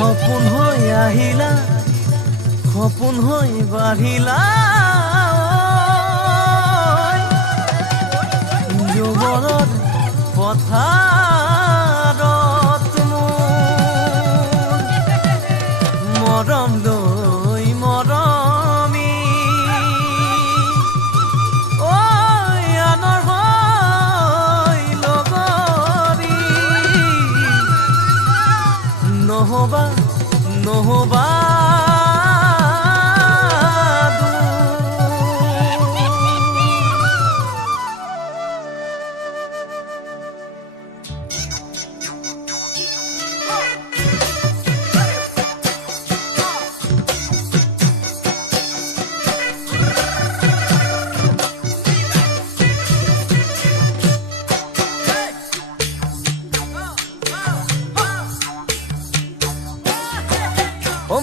সপোন হৈ আহিলা সপোন হৈ বাঢ়িলা যুৱৰত পথাৰত মোৰ মৰম লৈ মৰমি আনৰ হৈ লগৰী নহবা নহবা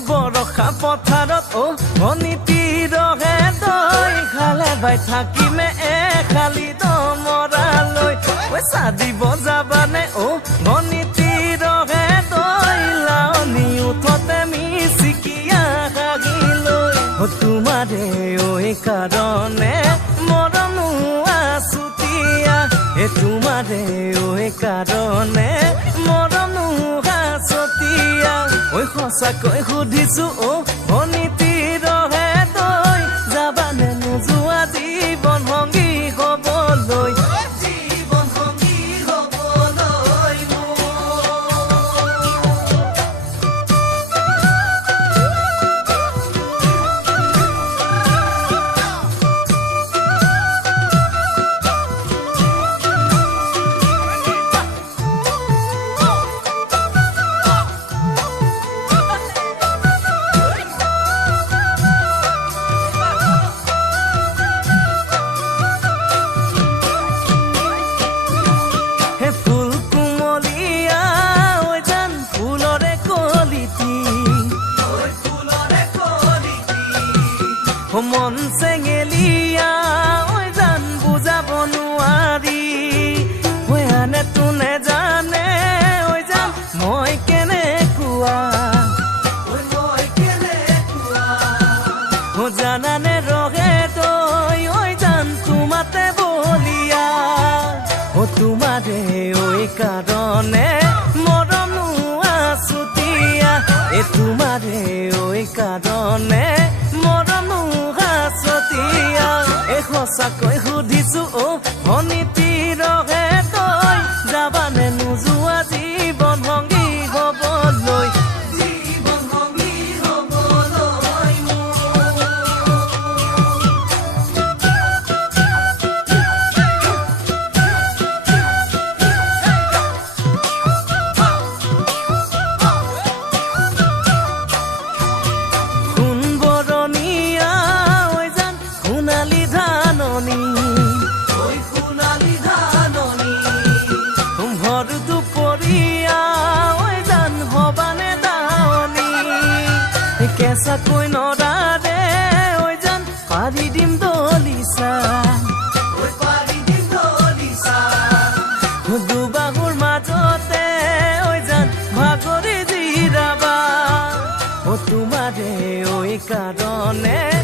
বৰষা পথাৰত ভনীতি ৰহে দৈ খালে বাই থাকিমে খালি দমৰালৈ পইচা দিব যাবানে ভনীতি ৰহে দৈ লাৱনি উঠতে মিচিকিয়া হাগিলৈ তোমাৰে কাৰণে মৰমো আছুতীয়া তোমাৰে কাৰণে মৰমো আছুতীয়া সঁচাকৈ সুধিছো ভনীতি ৰহে দৈ যাবানে নোযোৱা জীৱন সংগী হবলৈ মন চেঙেলিয়া জান বুজাব নোৱাৰি আনে তোনে জানে জান মই কেনেকুৱা জানানে ৰহে তই জান তোমাতে বলিয়া তোমাৰে কাৰণে মৰমো আছুতীয়া তোমাৰে কাৰণে মৰমো আছুতীয়া সঁচাকৈ সুধিছো ভনীতি ৰহে তই যাবানে নোযোৱা জীৱন সংগী হবলৈ কেঁচাকৈ নৰাৰে জান পাৰি দিম দলিচা দুবাহুৰ মাজতে জান ভাগৰি জিৰাবা তোমাৰে কাৰণে